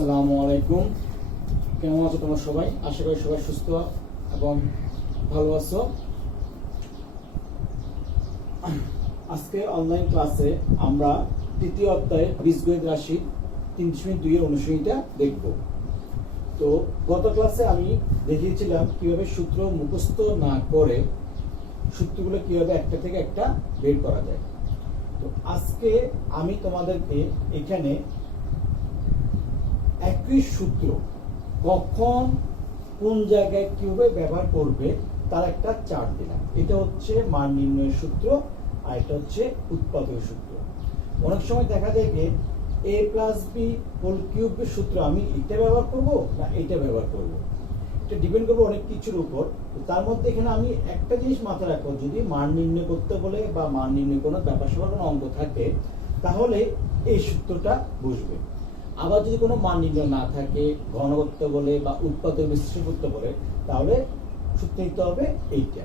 আসসালামু আলাইকুম। কেমন আছো তোমরা সবাই? আশা করি সবাই সুস্থ এবং ভালো আছো। আজকে অনলাইন ক্লাসে আমরা তৃতীয় অধ্যায়ের বীজগণিত রাশি 3.2 এর অনুশীলনীটা দেখব। তো গত ক্লাসে আমি দেখিয়েছিলাম কিভাবে সূত্র মুখস্থ না করে সূত্রগুলো কিভাবে একটা থেকে একটা বের করা যায়। তো আজকে আমি তোমাদেরকে এখানে একই সূত্র কখন কোন জায়গায় কিভাবে ব্যবহার করবে তার একটা চার্ট দিলাম। এটা হচ্ছে মান নির্ণয়ের সূত্র আর এটা হচ্ছে উৎপাদকের সূত্র। অনেক সময় দেখা যায় যে a প্লাস বি হোল কিউবের সূত্র আমি এটা ব্যবহার করব না এটা ব্যবহার করব, এটা ডিপেন্ড করবে অনেক কিছুর উপর। তার মধ্যে এখানে আমি একটা জিনিস মাথায় রাখবো, যদি মান নির্ণয় করতে বলে বা মান নির্ণয় কোনো ব্যাপার স্যাপার কোনো অঙ্ক থাকে তাহলে এই সূত্রটা বুঝবে। আবার যদি কোনো মান নির্ণয় না থাকে, ঘন করতে বলে বা উৎপাদক বিশ্লেষণ করতে বলে তাহলে সূত্র নিতে হবে এইটা।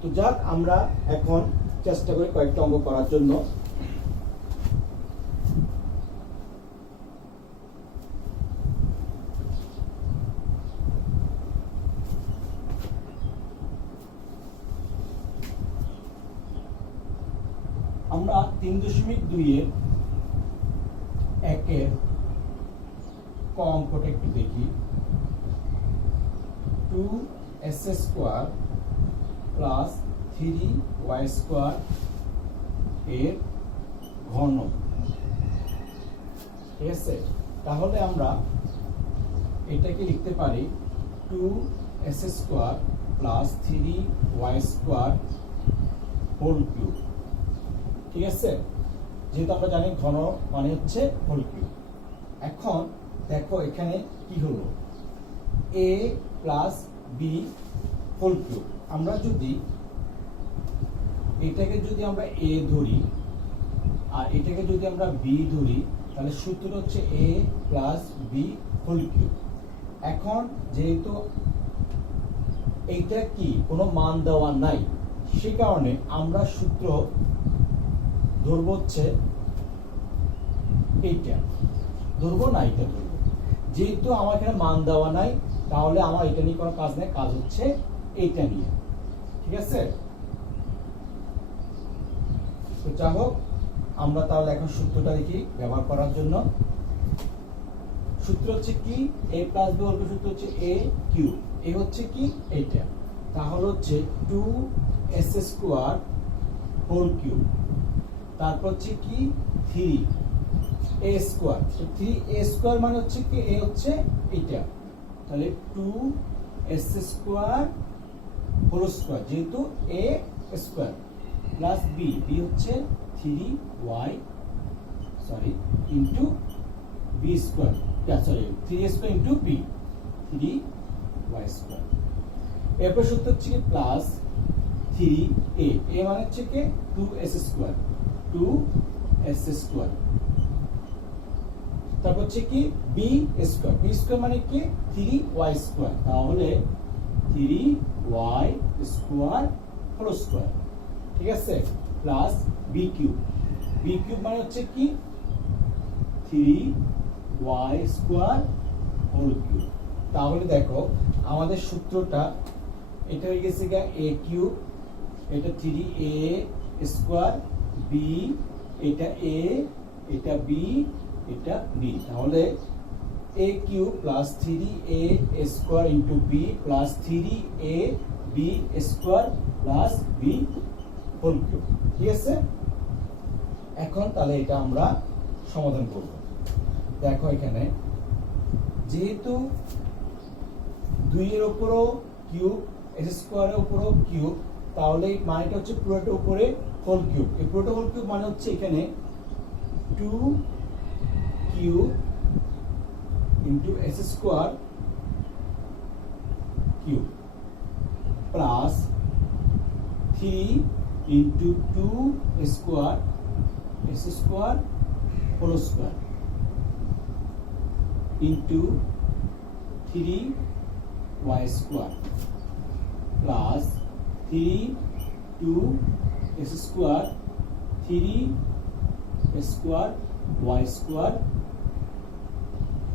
তো যাক, আমরা এখন চেষ্টা করি কয়েকটা অঙ্ক করার জন্য। আমরা 3.2 এর একের অঙ্কটা একটু দেখি। 2s² প্লাস 3y² এর ঘন, ঠিক আছে? তাহলে আমরা এটাকে লিখতে পারি 2s² plus 3y² whole cube, ঠিক আছে? যেহেতু আমরা জানি ঘন মানে হচ্ছে হোল কিউব। এখন দেখো এখানে কি হলো, a plus b whole cube. আমরা যদি এটাকে আমরা a ধরি আর এটাকে যদি আমরা b ধরি তাহলে সূত্র হচ্ছে a plus b whole cube. এখন যেহেতু এইটা কি কোনো মান দেওয়া নাই, সে কারণে আমরা সূত্র ধরবো হচ্ছে এইটা, ধরবো না এটা ধরবো। যেহেতু আমার এখানে মান দেওয়া নাই তাহলে আমার এটা নিয়ে কোনো কাজ নেই, কাজ হচ্ছে এইটা নিয়ে, ঠিক আছে? তো যাই হোক, আমরা তাহলে এখন সূত্রটা দেখি ব্যবহার করার জন্য। সূত্র হচ্ছে কি, a প্লাস বি হোল সূত্র হচ্ছে a কিউব। এ হচ্ছে কি এইটা, তাহলে হচ্ছে 2s² হোল কিউব, তারপর হচ্ছে কি 3a²। 3a² মানে হচ্ছে কি a হচ্ছে এটা, তাহলে 2s² হোল স্কয়ার, যেহেতু a² প্লাস b, b হচ্ছে 3y into b², sorry 3a² into b, 3y²। এরপর সূত্র হচ্ছে কি প্লাস 3a, a মানে হচ্ছে কি 2s², 2s²। তারপর হচ্ছে কি b² মানে কি 3y², তাহলে 3y² হোল স্কয়ার, ঠিক আছে? প্লাস b³ মানে হচ্ছে কি 3y² হোল কিউব। তাহলে দেখো আমাদের সূত্রটা এটা হয়ে গেছে a³ এটা 3a² b, এটা a, এটা b, এটা b। তাহলে a³ plus 3a² into b plus 3ab² plus b whole cube, ঠিক আছে? এখন তাহলে এটা আমরা সমাধান করব। দেখো এখানে যেহেতু 2 এর উপরও কিউব, s² এর উপরও কিউব, তাহলে মানেটা হচ্ছে পুরোটা উপরে হোল কিউব। এই পুরোটা হোল কিউব মানে হচ্ছে এখানে 2 cube into s² cube plus 3 into 2 s² whole square into 3y² plus 3 2s², 3 square y²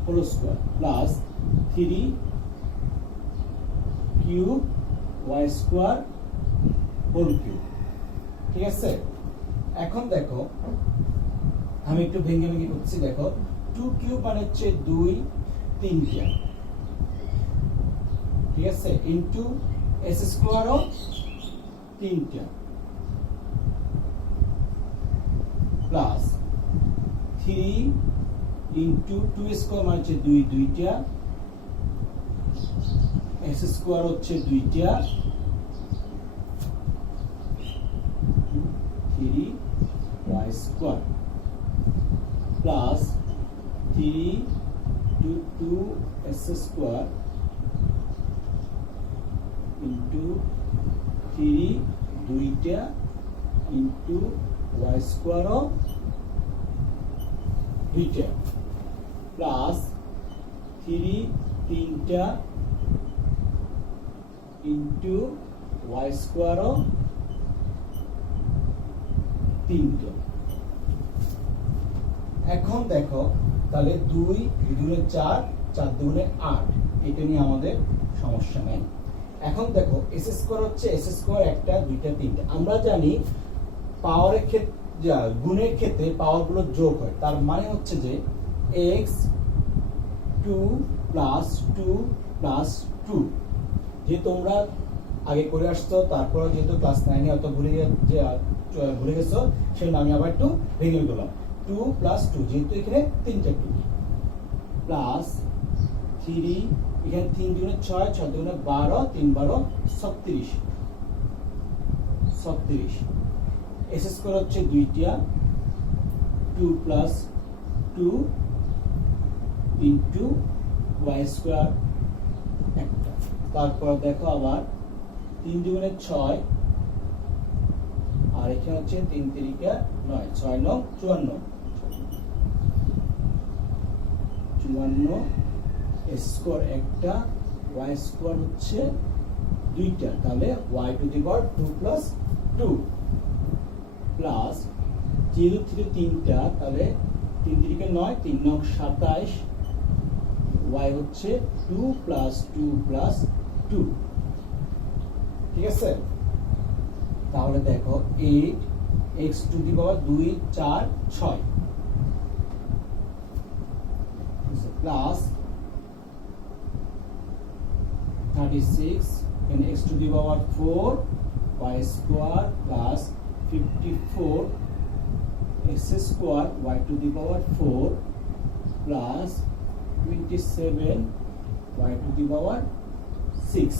whole square plus 3 cube y square whole cube. ঠিক আছে, এখন দেখো আমি একটু ভেঙে ভেঙে করছি। দেখো 2 কিউব মানে হচ্ছে 2 3টা, ঠিক আছে, ইনটু এস স্কোয়ারও 3টা প্লাস 3 ইনটু 2 স্কোয়ার মানে হচ্ছে 2 2টা, এস স্কোয়ার হচ্ছে 2টা, 3 y square plus 3 two 2 s square into 3 2টা ইনটু ওয়াই স্কোয়ারও 2টা প্লাস 3 3টা ইনটু ওয়াই স্কোয়ারও 3টা। এখন দেখো তাহলে 2 2 4 4 2 8, এটা নিয়ে আমাদের সমস্যা নেই। এখন দেখো এস স্কোয়ার হচ্ছে এস স্কোয়ার একটা 2টা 3টা। আমরা জানি পাওয়ারের ক্ষেত্রে গুণের ক্ষেত্রে পাওয়ারগুলো যোগ হয়, তার মানে হচ্ছে যে x 2 প্লাস 2 প্লাস 2, যে তোমরা আগে করে আসছো, তারপরে যেহেতু ক্লাস 9 এ অত ভুলে গেছো সেজন্য আমি আবার একটু ভেঙে দিলাম। 2 প্লাস 2 যেহেতু এখানে 3টা 2 প্লাস 3 এখানে 3 দুগুণে 6 6 দুগুণে 12 3 12 36 36 এস স্কয়ার হচ্ছে 2টা 2 প্লাস 2 ইনটু ওয়াই স্কয়ার একটা। তারপর দেখো আবার 3 দুগুণে 6 আর এখানে হচ্ছে 3 3টা 9 6 9 54 54 স্কয়ার একটা, ওয়াই স্কয়ার হচ্ছে 2টা, তাহলে y to the power 2 plus 2 plus 0 থেকে 3টা, তাহলে 3 3কে 9 3 9 27, y হচ্ছে 2 প্লাস 2 প্লাস 2। ঠিক আছে, তাহলে দেখো 8 x to the power 2 4 6 plus 36 and x to the power 4 y square plus 54 x square y to the power 4 plus 27 y to the power 6।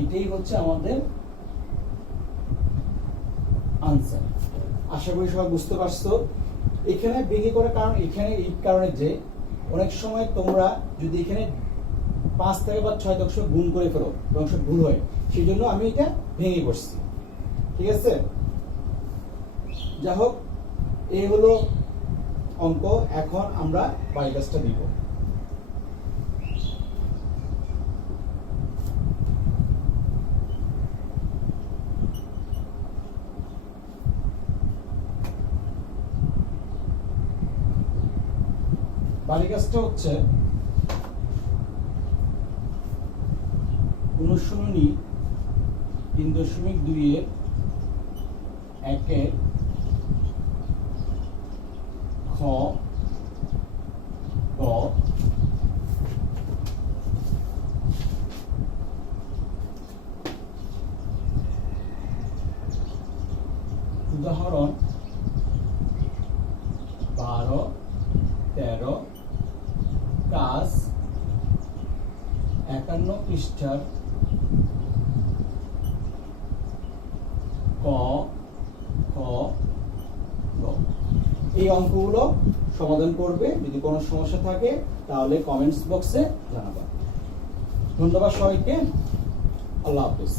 এটাই হচ্ছে আমাদের আনসার। আশা করি সবাই বুঝতে পারছো। এখানে ভেঙে করার কারণ এখানে এই কারণে যে অনেক সময় তোমরা যদি এখানে 5 থেকে বা 6 অংশ গুণ করে ফেলো, অংশ ভুল হয়, সেই জন্য আমি এটা ভেঙে করছি। ঠিক আছে, যাই হোক এই হলো অঙ্ক। এখন আমরা বাড়ির কাজটা দিব। বাড়ির কাজটা হচ্ছে অনুশীলনী 3.2 এর 1 খ গ উদাহরণ 12 13 কাজ 51 পৃষ্ঠার ক খ গ। এই অঙ্কগুলো সমাধান করবে। যদি কোনো সমস্যা থাকে তাহলে কমেন্টস বক্সে জানাবেন। ধন্যবাদ সবাইকে। আল্লাহ হাফেজ।